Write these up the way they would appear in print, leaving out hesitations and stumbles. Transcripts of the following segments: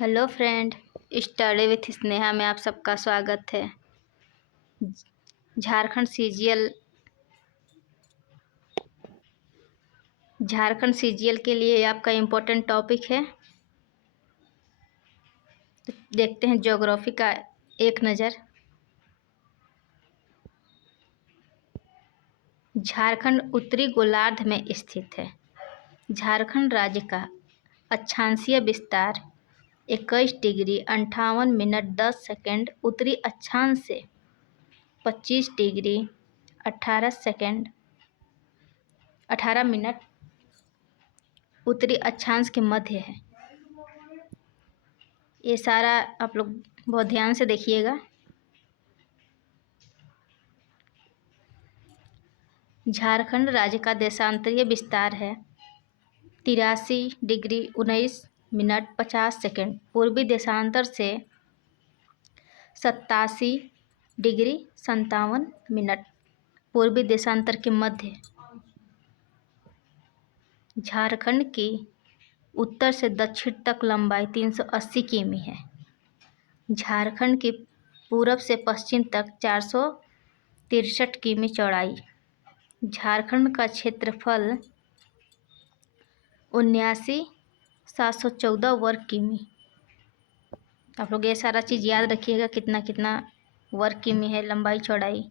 Hello friend, study with Sneha में आप सबका स्वागत है। झारखंड सीजीएल के लिए आपका इम्पोर्टेंट टॉपिक है। तो देखते हैं ज्योग्राफी का एक नज़र। झारखंड उत्तरी गोलार्ध में स्थित है। झारखंड राज्य का अक्षांशीय विस्तार 21 डिग्री 58 मिनट 10 सेकंड उत्तरी अक्षांश से 25 डिग्री 18 मिनट उत्तरी अक्षांश के मध्य है। ये सारा आप लोग बहुत ध्यान से देखिएगा। झारखंड राज्य का देशांतरीय विस्तार है 83 डिग्री 19 मिनट 50 सेकंड पूर्वी देशांतर से 87 डिग्री 57 मिनट पूर्वी देशांतर के मध्य। झारखंड की उत्तर से दक्षिण तक लंबाई 380 किमी है। झारखंड की पूरब से पश्चिम तक 463 किमी चौड़ाई। झारखंड का क्षेत्रफल 79,714 वर्ग किमी। आप लोग ये सारा चीज़ याद रखिएगा, कितना कितना वर्ग किमी है लंबाई चौड़ाई।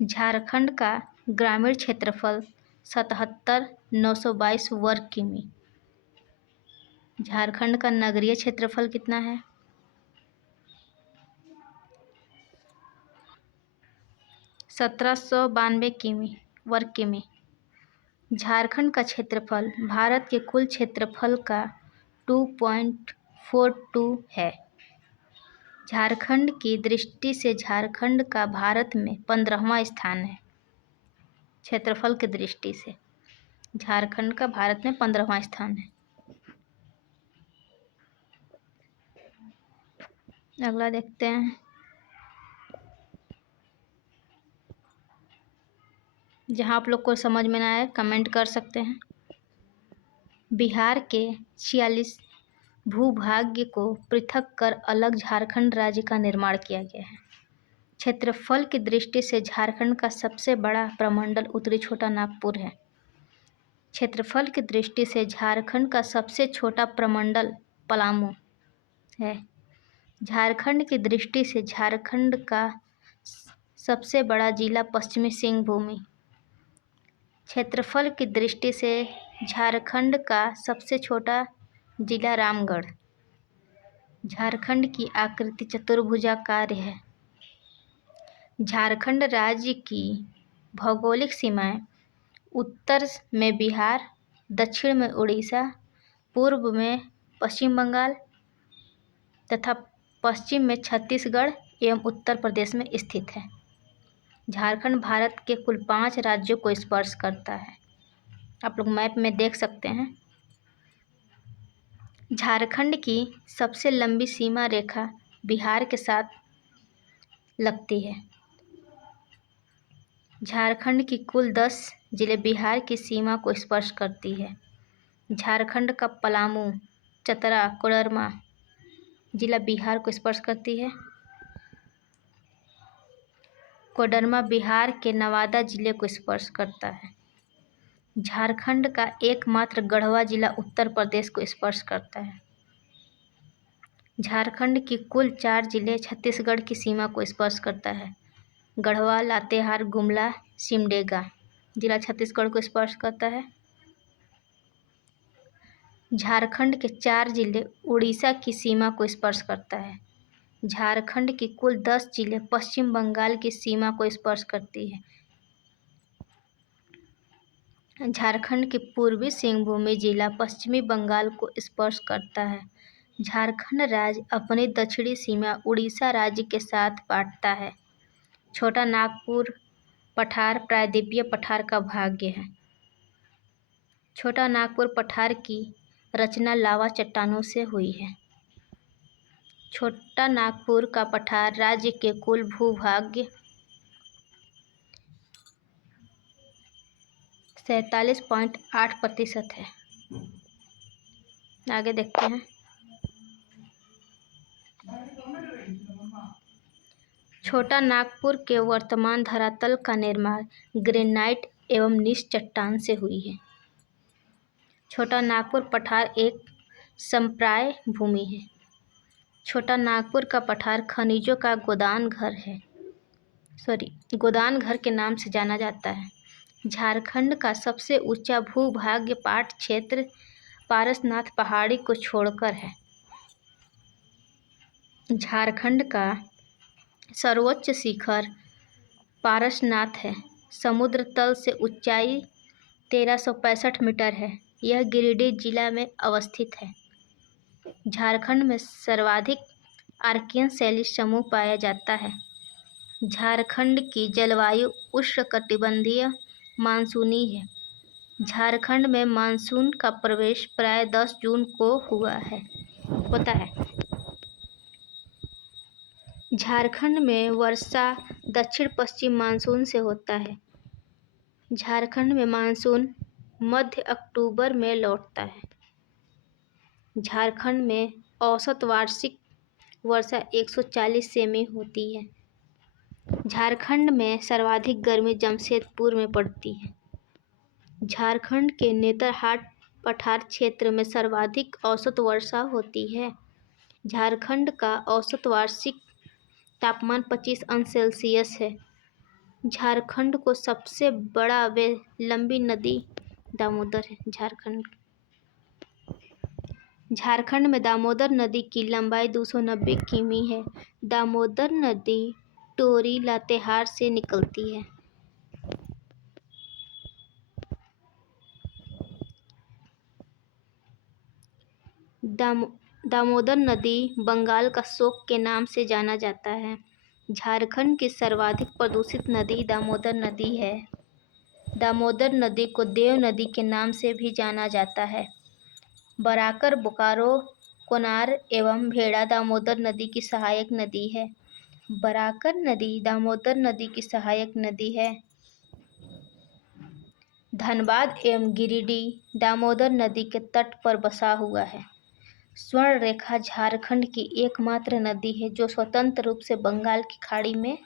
झारखंड का ग्रामीण क्षेत्रफल 77,922 वर्ग किमी। झारखंड का नगरीय क्षेत्रफल कितना है? 1792 किमी वर्ग किमी। झारखंड का क्षेत्रफल भारत के कुल क्षेत्रफल का 2.42 है। झारखंड की दृष्टि से झारखंड का भारत में 15वां स्थान है। क्षेत्रफल की दृष्टि से झारखंड का भारत में 15वां स्थान है। अगला देखते हैं। जहाँ आप लोग को समझ में ना आए कमेंट कर सकते हैं। बिहार के 46 भूभाग को पृथक कर अलग झारखंड राज्य का निर्माण किया गया है। क्षेत्रफल की दृष्टि से झारखंड का सबसे बड़ा प्रमंडल उत्तरी छोटा नागपुर है। क्षेत्रफल की दृष्टि से झारखंड का सबसे छोटा प्रमंडल पलामू है। झारखंड की दृष्टि से झारखंड का सबसे बड़ा जिला पश्चिमी सिंहभूम। क्षेत्रफल की दृष्टि से झारखंड का सबसे छोटा जिला रामगढ़। झारखंड की आकृति चतुर्भुजाकार है। झारखंड राज्य की भौगोलिक सीमाएं उत्तर में बिहार, दक्षिण में उड़ीसा, पूर्व में पश्चिम बंगाल तथा पश्चिम में छत्तीसगढ़ एवं उत्तर प्रदेश में स्थित है। झारखंड भारत के कुल 5 राज्यों को स्पर्श करता है। आप लोग मैप में देख सकते हैं। झारखंड की सबसे लंबी सीमा रेखा बिहार के साथ लगती है। झारखंड की कुल 10 जिले बिहार की सीमा को स्पर्श करती है। झारखंड का पलामू, चतरा, कोडरमा जिला बिहार को स्पर्श करती है। कोडरमा बिहार के नवादा जिले को स्पर्श करता है। झारखंड का एकमात्र गढ़वा जिला उत्तर प्रदेश को स्पर्श करता है। झारखंड की कुल 4 जिले छत्तीसगढ़ की सीमा को स्पर्श करता है। गढ़वा, लातेहार, गुमला, सिमडेगा जिला छत्तीसगढ़ को स्पर्श करता है। झारखंड के 4 जिले उड़ीसा की सीमा को स्पर्श करता है। झारखंड की कुल 10 जिले पश्चिम बंगाल की सीमा को स्पर्श करती है। झारखंड की पूर्वी सिंहभूम जिला पश्चिमी बंगाल को स्पर्श करता है। झारखंड राज्य अपनी दक्षिणी सीमा उड़ीसा राज्य के साथ बांटता है। छोटा नागपुर पठार प्रायद्वीपीय पठार का भाग्य है। छोटा नागपुर पठार की रचना लावा चट्टानों से हुई है। छोटा नागपुर का पठार राज्य के कुल भूभाग 47.8% है। आगे देखते हैं। छोटा नागपुर के वर्तमान धरातल का निर्माण ग्रेनाइट एवं नीस चट्टान से हुई है। छोटा नागपुर पठार एक संप्राय भूमि है। छोटा नागपुर का पठार खनिजों का गोदान घर के नाम से जाना जाता है। झारखंड का सबसे ऊंचा भूभाग पाट क्षेत्र पारसनाथ पहाड़ी को छोड़कर है। झारखंड का सर्वोच्च शिखर पारसनाथ है। समुद्र तल से ऊंचाई 1365 मीटर है। यह गिरिडीह जिला में अवस्थित है। झारखंड में सर्वाधिक आर्कियन शैली समूह पाया जाता है। झारखंड की जलवायु उष्णकटिबंधीय मानसूनी है। झारखंड में मानसून का प्रवेश प्राय 10 जून को होता है। झारखंड में वर्षा दक्षिण पश्चिम मानसून से होता है। झारखंड में मानसून मध्य अक्टूबर में लौटता है। झारखंड में औसत वार्षिक वर्षा 140 सेमी होती है। झारखंड में सर्वाधिक गर्मी जमशेदपुर में पड़ती है। झारखंड के नेतरहाट पठार क्षेत्र में सर्वाधिक औसत वर्षा होती है। झारखंड का औसत वार्षिक तापमान 25 अंश सेल्सियस है। झारखंड को सबसे बड़ा व लंबी नदी दामोदर है। झारखंड में दामोदर नदी की लंबाई 290 किमी है। दामोदर नदी टोरी लातेहार से निकलती है। दामोदर नदी बंगाल का शोक के नाम से जाना जाता है। झारखंड की सर्वाधिक प्रदूषित नदी दामोदर नदी है। दामोदर नदी को देव नदी के नाम से भी जाना जाता है। बराकर, बोकारो, कोनार एवं भेड़ा दामोदर नदी की सहायक नदी है। बराकर नदी दामोदर नदी की सहायक नदी है। धनबाद एवं गिरिडीह दामोदर नदी के तट पर बसा हुआ है। स्वर्ण रेखा झारखंड की एकमात्र नदी है जो स्वतंत्र रूप से बंगाल की खाड़ी में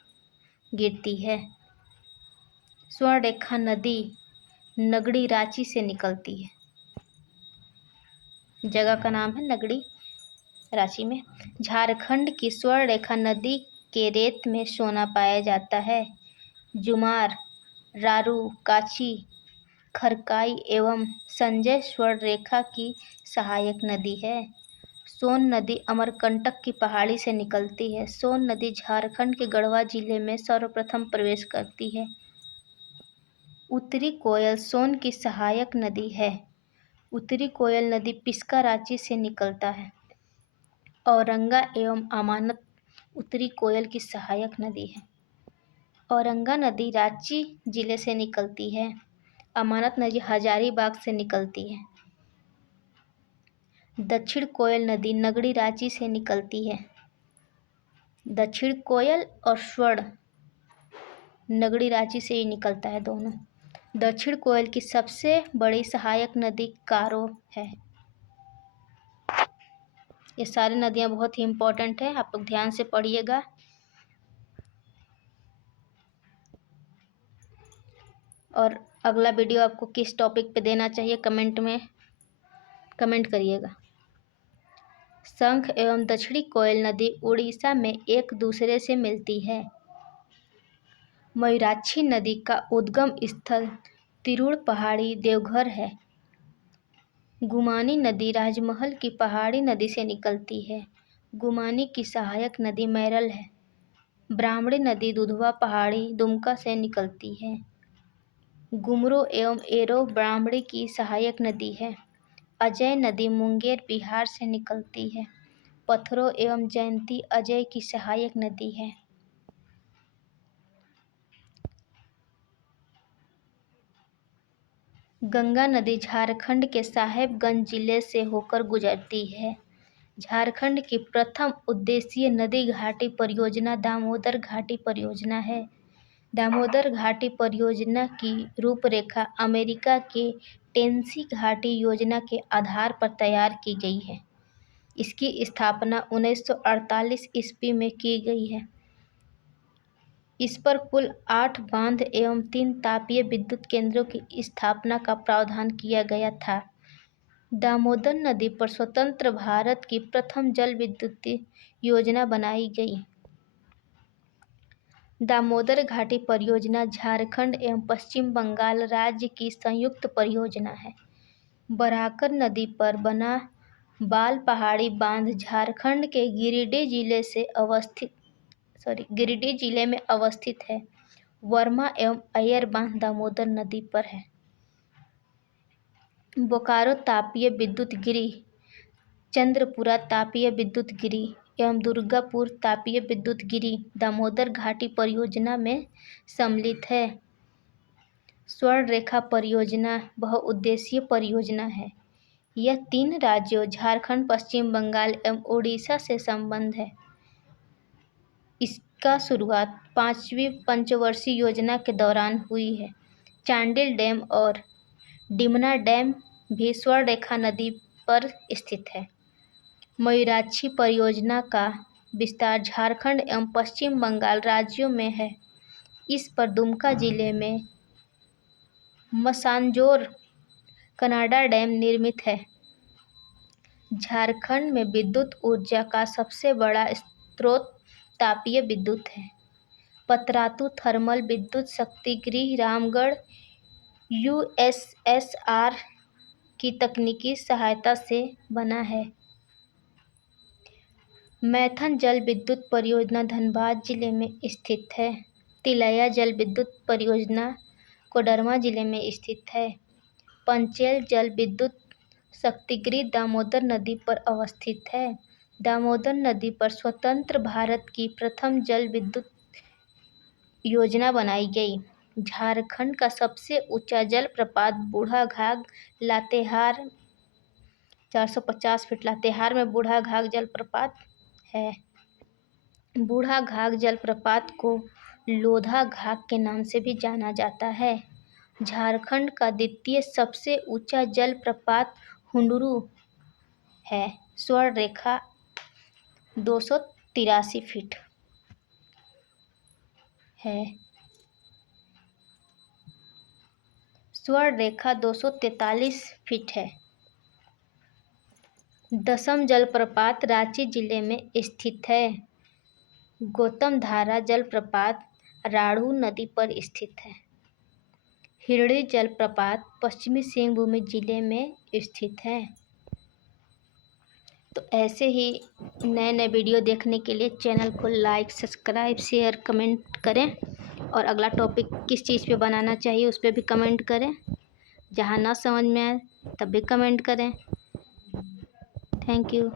गिरती है। स्वर्ण रेखा नदी नगड़ी रांची से निकलती है। जगह का नाम है नगड़ी, रांची में। झारखंड की स्वर्ण रेखा नदी के रेत में सोना पाया जाता है। जुमार, रारू, काची, खरकाई एवं संजय स्वर्ण रेखा की सहायक नदी है। सोन नदी अमरकंटक की पहाड़ी से निकलती है। सोन नदी झारखंड के गढ़वा जिले में सर्वप्रथम प्रवेश करती है। उत्तरी कोयल सोन की सहायक नदी है। उत्तरी कोयल नदी पिस्का रांची से निकलता है। औरंगा एवं अमानत उत्तरी कोयल की सहायक नदी है। औरंगा नदी रांची जिले से निकलती है। अमानत नदी हजारीबाग से निकलती है। दक्षिण कोयल नदी नगड़ी रांची से निकलती है। दक्षिण कोयल और स्वर्ण नगड़ी रांची से ही निकलता है दोनों। दक्षिण कोयल की सबसे बड़ी सहायक नदी कारो है। ये सारी नदियाँ बहुत ही इम्पोर्टेंट है, आप लोग ध्यान से पढ़िएगा। और अगला वीडियो आपको किस टॉपिक पे देना चाहिए कमेंट में कमेंट करिएगा। शंख एवं दक्षिणी कोयल नदी उड़ीसा में एक दूसरे से मिलती है। मयूराक्षी नदी का उद्गम स्थल तिरुड़ पहाड़ी देवघर है। गुमानी नदी राजमहल की पहाड़ी नदी से निकलती है। गुमानी की सहायक नदी मैरल है। ब्राह्मणी नदी दुधवा पहाड़ी दुमका से निकलती है। गुमरो एवं एरो ब्राह्मणी की सहायक नदी है। अजय नदी मुंगेर बिहार से निकलती है। पत्थरो एवं जयंती अजय की सहायक नदी है। गंगा नदी झारखंड के साहेबगंज जिले से होकर गुजरती है। झारखंड की प्रथम उद्देश्यीय नदी घाटी परियोजना दामोदर घाटी परियोजना है। दामोदर घाटी परियोजना की रूपरेखा अमेरिका के टेनेसी घाटी योजना के आधार पर तैयार की गई है। इसकी स्थापना 1948 ईस्वी में की गई है। इस पर कुल 8 बांध एवं 3 तापीय विद्युत केंद्रों की स्थापना का प्रावधान किया गया था। दामोदर नदी पर स्वतंत्र भारत की प्रथम जल विद्युत योजना बनाई गई। दामोदर घाटी परियोजना झारखंड एवं पश्चिम बंगाल राज्य की संयुक्त परियोजना है। बराकर नदी पर बना बाल पहाड़ी बांध झारखंड के गिरिडीह जिले में अवस्थित है। वर्मा एवं अय्यर बांध दामोदर नदी पर है। बोकारो तापीय विद्युत गिरी, चंद्रपुरा तापीय विद्युत गिरी एवं दुर्गापुर तापीय विद्युत गिरी दामोदर घाटी परियोजना में सम्मिलित है। स्वर्ण रेखा परियोजना बहुउद्देशीय परियोजना है। यह 3 राज्यों झारखंड, पश्चिम बंगाल एवं ओडिशा से संबंध है। इसका शुरुआत 5वीं पंचवर्षीय योजना के दौरान हुई है। चांडिल डैम और डिमना डैम भी स्वर्ण रेखा नदी पर स्थित है। मयूराक्षी परियोजना का विस्तार झारखंड एवं पश्चिम बंगाल राज्यों में है। इस पर दुमका जिले में मसानजोर कनाडा डैम निर्मित है। झारखंड में विद्युत ऊर्जा का सबसे बड़ा स्रोत तापीय विद्युत है। पतरातू थर्मल विद्युत शक्तिगृह रामगढ़ यूएसएसआर की तकनीकी सहायता से बना है। मैथन जल विद्युत परियोजना धनबाद जिले में स्थित है। तिलैया जल विद्युत परियोजना कोडरमा जिले में स्थित है। पंचेल जल विद्युत शक्तिगृह दामोदर नदी पर अवस्थित है। दामोदर नदी पर स्वतंत्र भारत की प्रथम जल विद्युत योजना बनाई गई। झारखंड का सबसे ऊंचा जलप्रपात बूढ़ाघाघ लातेहार 450 फीट लातेहार में बूढ़ाघाघ जलप्रपात है। बूढ़ाघाघ जलप्रपात को लोधा घाघ के नाम से भी जाना जाता है। झारखंड का द्वितीय सबसे ऊंचा जलप्रपात हुंडरू है। स्वर्ण रेखा 283 फीट है। स्वर्ण रेखा 243 फीट है। दसम जलप्रपात रांची जिले में स्थित है। गौतम धारा जलप्रपात राढ़ू नदी पर स्थित है। हिरणी जलप्रपात पश्चिमी सिंहभूम जिले में स्थित है। तो ऐसे ही नए नए वीडियो देखने के लिए चैनल को लाइक, सब्सक्राइब, शेयर, कमेंट करें और अगला टॉपिक किस चीज़ पे बनाना चाहिए उस पर भी कमेंट करें। जहाँ ना समझ में आए तब भी कमेंट करें। Thank you.